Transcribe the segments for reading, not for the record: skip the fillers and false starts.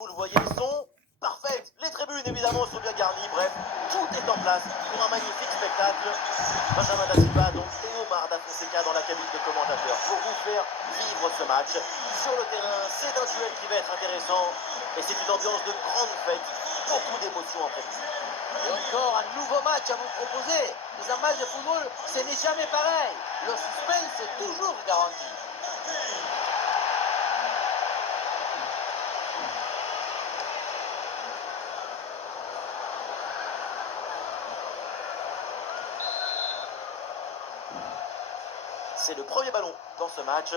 Vous le voyez, le son parfait. Les tribunes, évidemment, sont bien garnies. Bref, tout est en place pour un magnifique spectacle. Benjamin Da Silva, donc, et Omar Da Fonseca dans la cabine de commentateurs pour vous faire vivre ce match. Sur le terrain, c'est un duel qui va être intéressant. Et c'est une ambiance de grande fête. Beaucoup d'émotions en prévu. Et encore un nouveau match à vous proposer. Dans un match de football, ce n'est jamais pareil. Le suspense est toujours garanti. C'est le premier ballon dans ce match.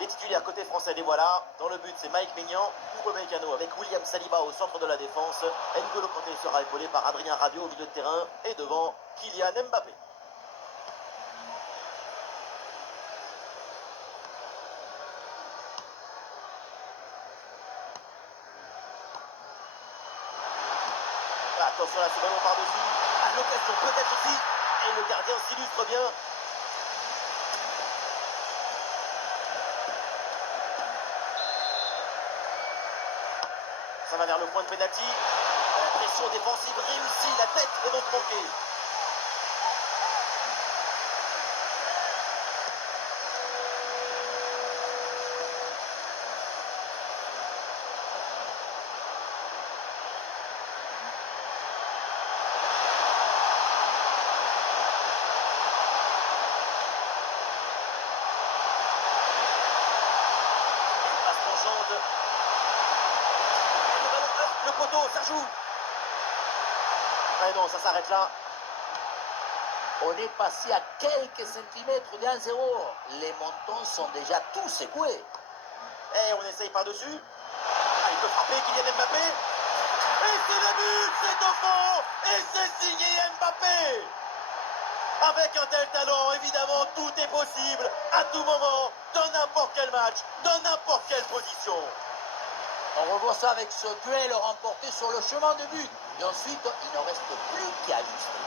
Les titulaires côté français, les voilà. Dans le but, c'est Mike Maignan, Upamecano avec William Saliba au centre de la défense. N'Golo Kanté sera épaulé par Adrien Rabiot au milieu de terrain. Et devant, Kylian Mbappé. Attention là, ce ballon par-dessus. À l'occasion peut-être aussi. Et le gardien s'illustre bien. Ça va vers le point de pénalty. La pression défensive réussie. La tête est donc manquée. Le poteau, ça joue. Ah non, ça s'arrête là. On est passé à quelques centimètres d'1-0. Les montants sont déjà tous secoués. Et on essaye par-dessus. Ah, il peut frapper, Kylian Mbappé. Et c'est le but, c'est au fond. Et c'est signé Mbappé. Avec un tel talent, évidemment, tout est possible. À tout moment, dans n'importe quel match, dans n'importe quelle position. On revoit ça avec ce duel remporté sur le chemin de but. Et ensuite, il ne reste plus qu'à ajuster.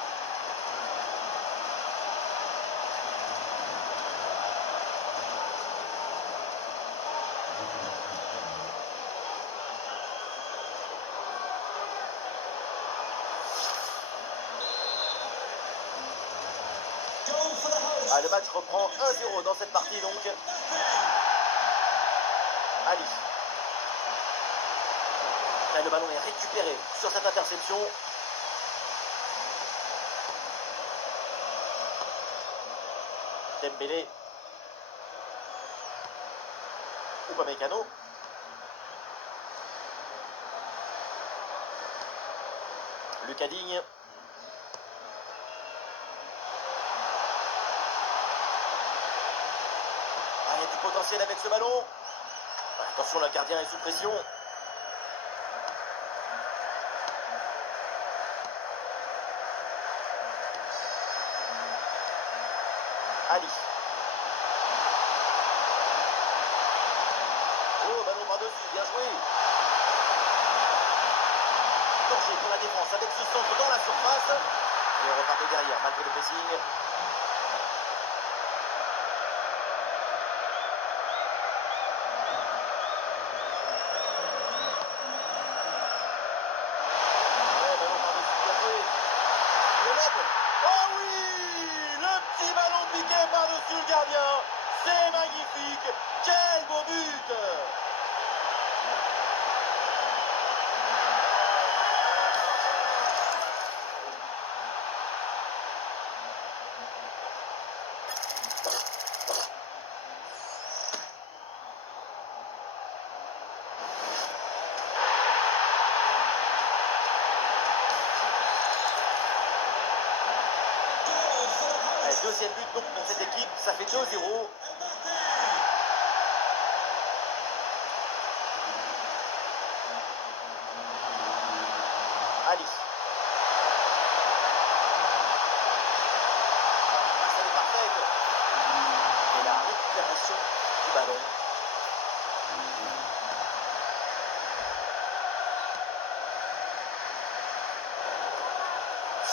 Ah, le match reprend 1-0 dans cette partie donc. Ali. Et le ballon est récupéré sur cette interception. Dembélé. Upamecano. Lucas Digne. Ah, il y a du potentiel avec ce ballon. Attention, le gardien est sous pression. Ali. Oh, ballon par-dessus, bien joué. Danger pour la défense avec ce centre dans la surface. Et on repart de derrière malgré le pressing. Oh oui! Le petit ballon piqué par-dessus le gardien. C'est magnifique. Quel beau but! Deuxième but donc pour cette équipe, ça fait 2-0. Ali. Ça est parfaite. Et la récupération du ballon.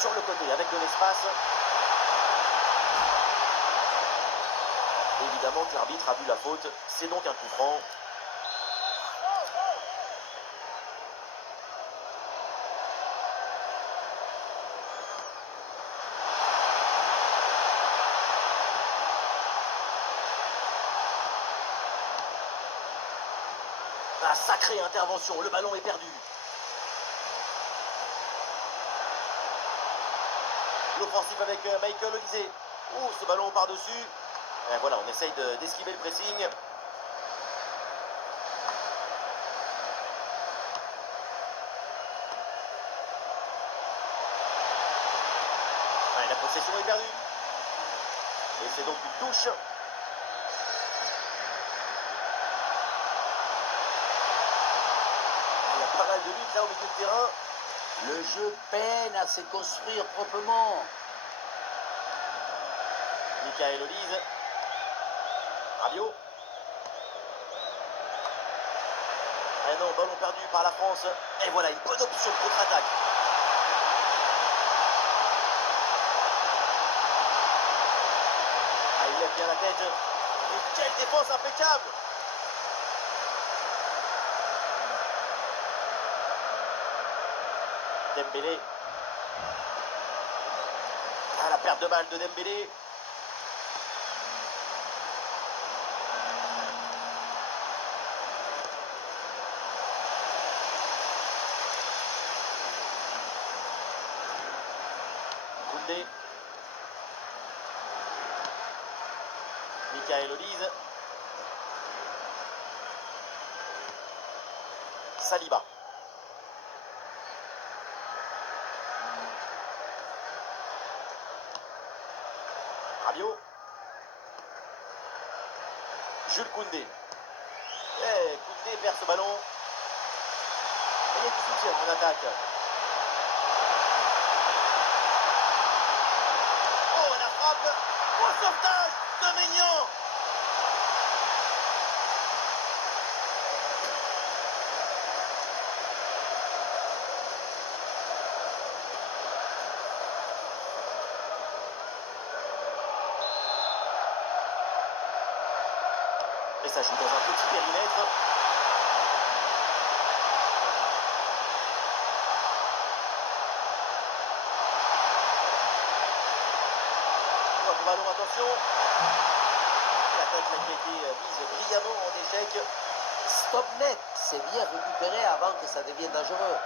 Sur le côté avec de l'espace. évidemment que l'arbitre a vu la faute. C'est donc un coup franc. Ah, sacrée intervention, le ballon est perdu. L'offensive avec Michael Olise. Ouh, ce ballon par-dessus. Et voilà, on essaye d'esquiver le pressing. Ah, la possession est perdue. Et c'est donc une touche. Il y a pas mal de luttes là au milieu de terrain. Le jeu peine à se construire proprement. Michael Olise. Rabiot. Ah non, ballon perdu par la France. Et voilà, une bonne option de contre-attaque. Ah, il lève bien la tête. Et quelle défense impeccable! Dembélé. Ah, la perte de balle de Dembélé. Koundé. Michael Olise. Saliba. Rabiot. Jules Koundé. Koundé perd ce ballon. Et il y a du soutien en attaque. Oh, la frappe. Au sauvetage de Maignan. Et ça joue dans un petit périmètre. Ballon, attention. La tête qui a été mise brillamment en échec. Stop net, c'est bien récupéré avant que ça devienne dangereux.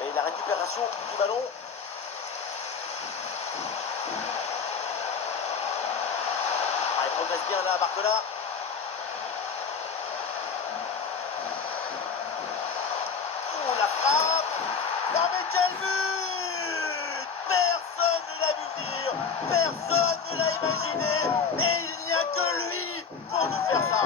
Et la récupération du ballon. Ah, il progresse bien là, Barcola. Oh, la frappe. Non mais quel but! Personne ne l'a vu venir. Personne ne l'a imaginé. Et il n'y a que lui pour nous faire ça.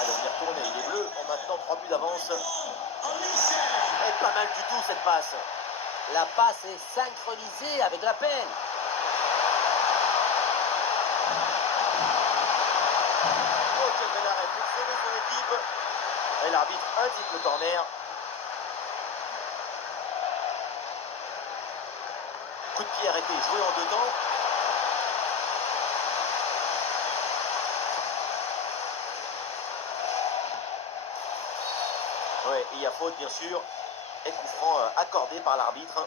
Allez, on y retourne et les Bleus ont maintenant 3 buts d'avance. Et pas mal du tout cette passe. La passe est synchronisée avec la peine. Oh, quel bel arrêt pour sauver son équipe. Et l'arbitre indique le corner. Coup de pied arrêté, joué en deux temps. Ouais, il y a faute bien sûr. Et coup franc accordé par l'arbitre.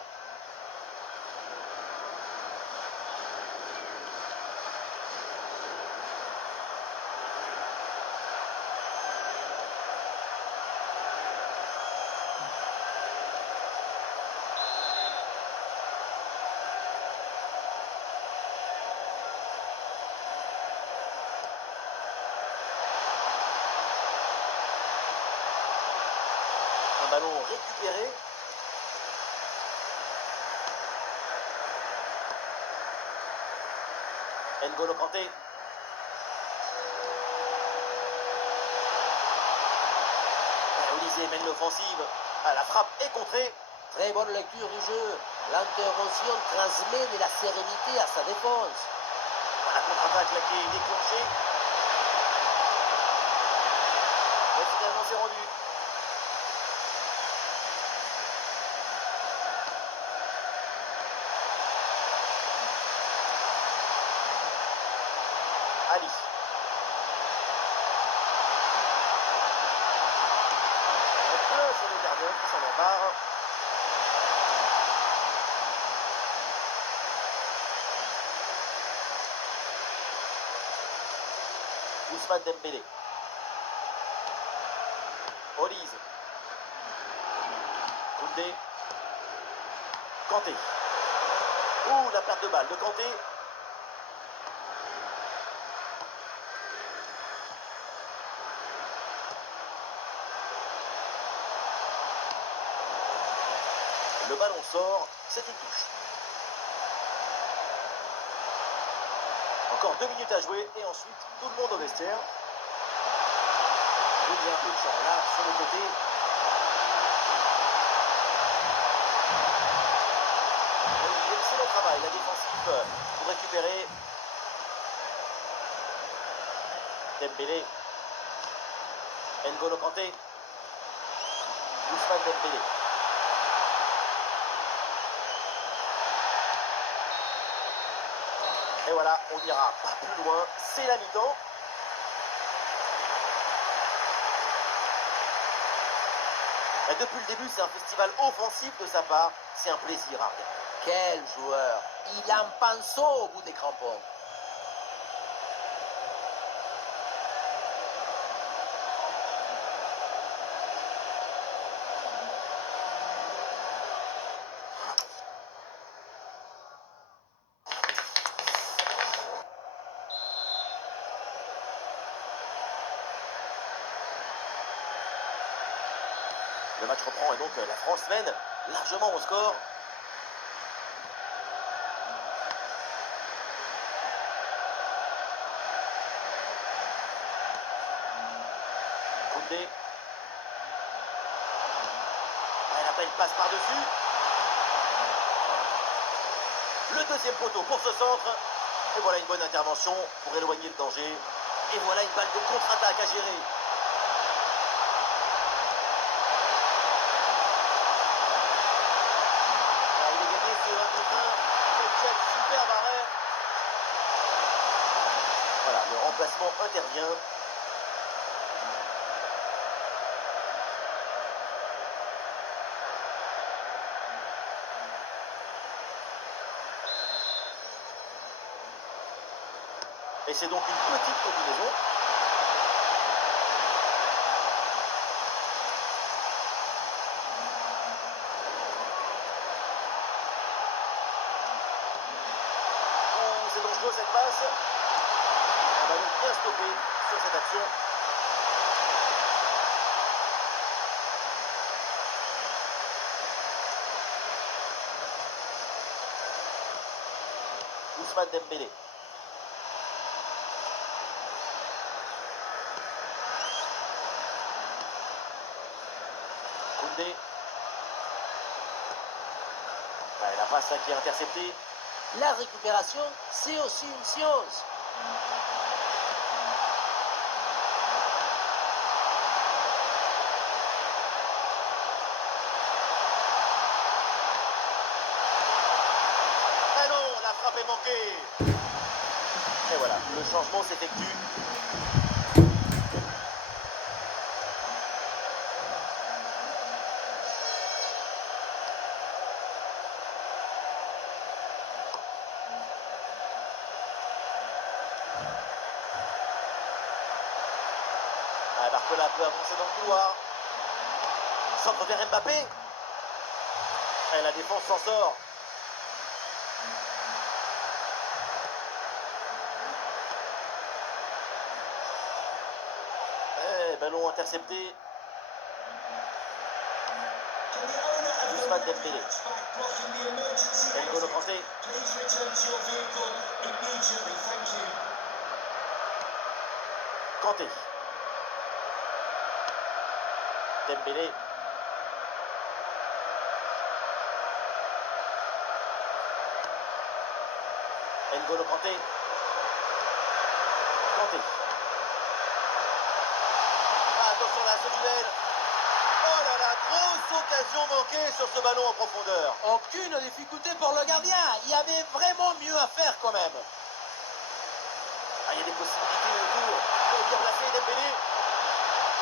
Un ballon récupéré. N'Golo Kanté. Marseille mène l'offensive. Ah, la frappe est contrée. Très bonne lecture du jeu. L'intervention transmet de la sérénité à sa défense. La contre-attaque là qui est déclenchée. Et finalement c'est rendu. Ali. Sur le gardien qui s'en empare. Ousmane Dembélé. Olise. Koundé. Kanté. Ouh, la perte de balle de Kanté. Le ballon sort, c'est une touche. Encore 2 minutes à jouer et ensuite tout le monde au vestiaire. Il y a un peu de champ là sur le côté. Excellent travail, la défensive pour récupérer. Dembélé. N'Golo Kanté. Ousmane Dembélé. Et voilà, on n'ira pas plus loin, c'est la mi-temps. Et depuis le début, c'est un festival offensif de sa part. C'est un plaisir à regarder. Quel joueur! Il en pense au bout des crampons. Le match reprend et donc la France mène largement au score. Koundé. Elle a pas une passe par-dessus. Le deuxième poteau pour ce centre. Et voilà une bonne intervention pour éloigner le danger. Et voilà une balle de contre-attaque à gérer. Il est gagné sur un contre un. Quel superbe arrêt. Voilà, le remplacement intervient. Et c'est donc une petite combinaison. Oh, c'est dangereux cette passe. Un ballon bien stoppé sur cette action. Ousmane Dembélé. Koundé. Ouais, la passe là qui est interceptée. La récupération, c'est aussi une science. Ah non, la frappe est manquée. Et voilà, le changement s'effectue. Ah, Barcola peut avancer dans le couloir. Centre vers Mbappé. Et la défense s'en sort. Et ballon intercepté. Ousmane Dembélé. N'Golo Kanté. Kanté. Dembélé. N'Golo Kanté. Kanté. Attention là, ce duel. Oh là là, grosse occasion manquée sur ce ballon en profondeur. Aucune difficulté pour le gardien. Il y avait vraiment mieux à faire quand même. Ah, il y a des possibilités autour. Bien placé Dembélé.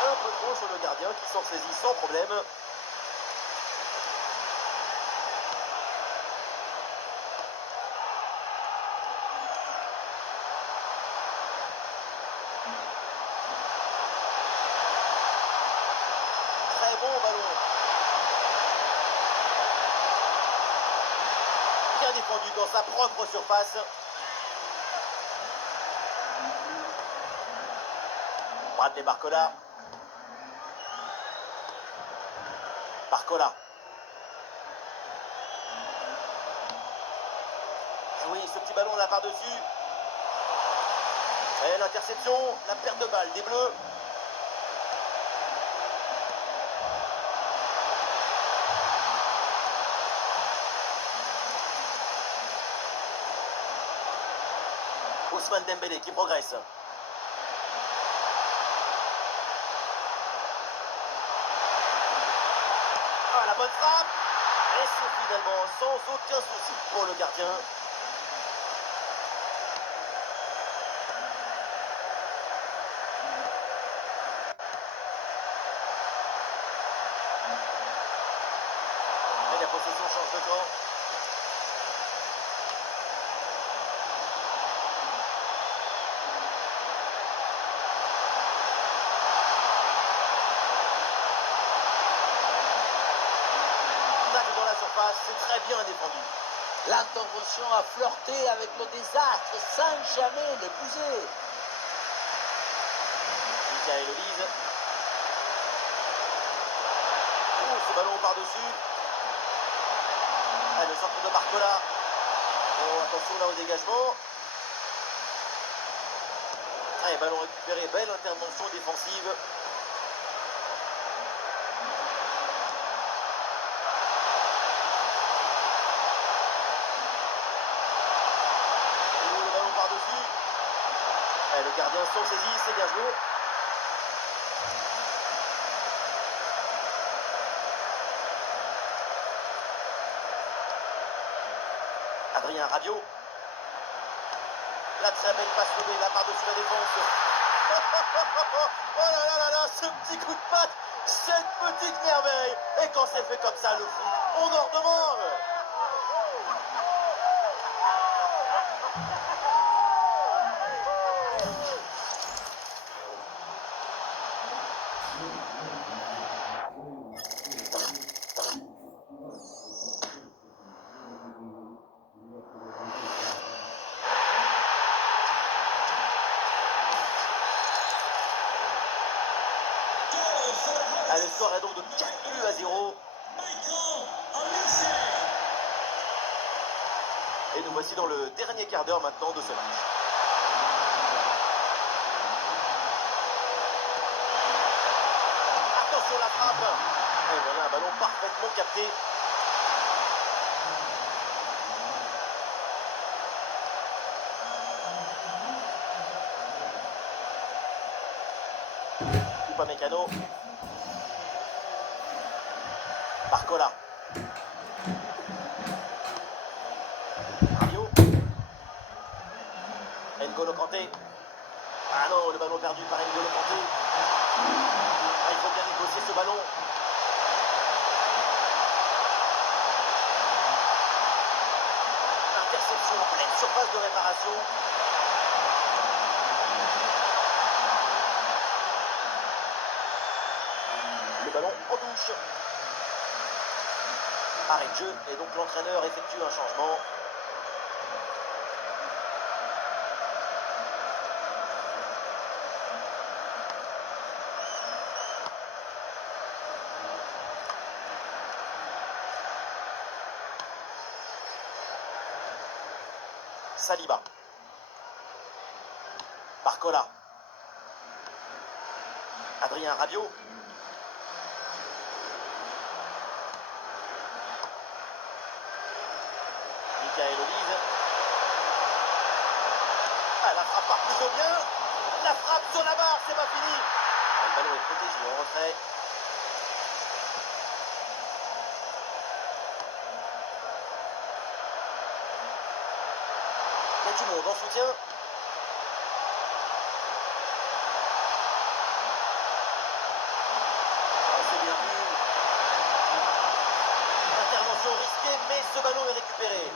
Un peu trop sur le gardien qui s'en saisit sans problème. Très bon ballon. Bien défendu dans sa propre surface. Bradley Barcola. Barcola. Et oui, ce petit ballon là par-dessus. Et l'interception, la perte de balle des Bleus. Ousmane Dembélé qui progresse. Ah, la bonne frappe. Et c'est finalement sans aucun souci pour le gardien. Et la possession change de camp. Tacle dans la surface, c'est très bien défendu. L'intervention a flirté avec le désastre sans jamais l'épouser. Michael Olise. Oh, ce ballon par-dessus. Ah, le centre de Barcola. Oh, attention là au dégagement. Allez, ballon récupéré, belle intervention défensive. Oh, le ballon par-dessus. Allez, le gardien s'en saisit, c'est bien joué. Adrien Rabiot. La très belle passe lobée là par-dessus la défense. Oh là là là là, ce petit coup de patte, cette petite merveille. Et quand c'est fait comme ça, le foot, on en redemande. Ah, le score est donc de 4-0. Et nous voici dans le dernier quart d'heure maintenant de ce match. Attention la frappe. Et voilà un ballon parfaitement capté. Upamecano. Barcola. Rabiot. N'Golo Kanté. Ah non, le ballon perdu par N'Golo Kanté. Ah, il faut bien négocier ce ballon. Interception en pleine surface de réparation. Le ballon en touche. Arrêt de jeu et donc l'entraîneur effectue un changement. Saliba. Barcola. Adrien Rabiot. Michael Olise. Ah, la frappe part plutôt bien. La frappe sur la barre, c'est pas fini. Le ballon est protégé en retrait. Il y a du monde en soutien. Ah, c'est bien vu. Intervention risquée, mais ce ballon est récupéré.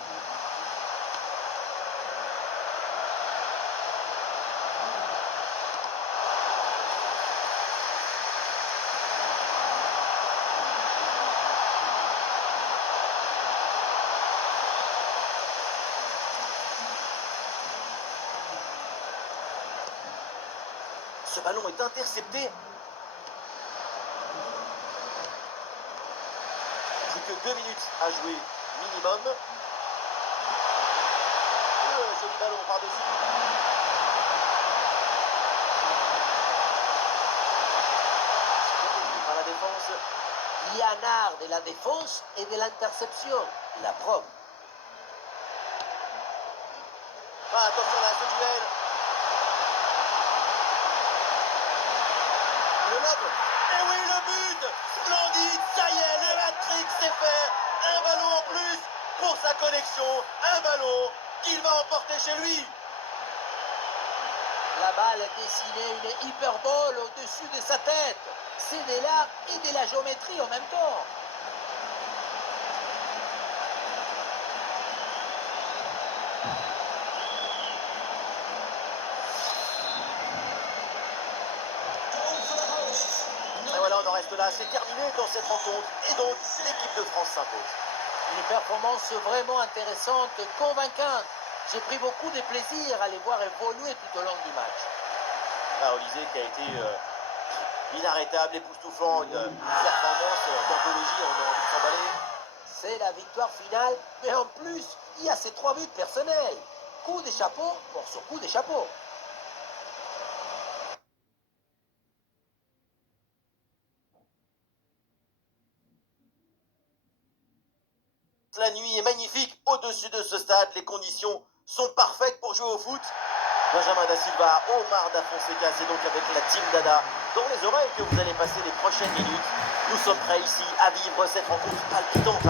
Ce ballon est intercepté. Plus que 2 minutes à jouer minimum. Joli ballon par-dessus. À la défense. Il y a un art de la défense et de l'interception. La preuve. Ah, attention là, ce duel. Le lob. Et oui, le but. Splendide. Ça y est, le hat-trick c'est fait. Un ballon en plus pour sa collection. Un ballon qu'il va emporter chez lui. La balle dessinait une hyperbole au-dessus de sa tête. C'est de l'art et de la géométrie en même temps. Et voilà, on en reste là. C'est terminé dans cette rencontre. Et donc, l'équipe de France s'impose. Une performance vraiment intéressante, convaincante. J'ai pris beaucoup de plaisir à les voir évoluer tout au long du match. Ah, Olysée qui a été inarrêtable, époustouflant, une performance d'anthologie, on a envie de s'emballer. C'est la victoire finale, mais en plus, il y a ces 3 buts personnels. Coup de chapeau pour ce coup de chapeau. La nuit est magnifique au-dessus de ce stade, les conditions sont parfaites pour jouer au foot. Benjamin Da Silva, Omar Da Fonseca, c'est donc avec la team Dada dans les oreilles que vous allez passer les prochaines minutes. Nous sommes prêts ici à vivre cette rencontre palpitante.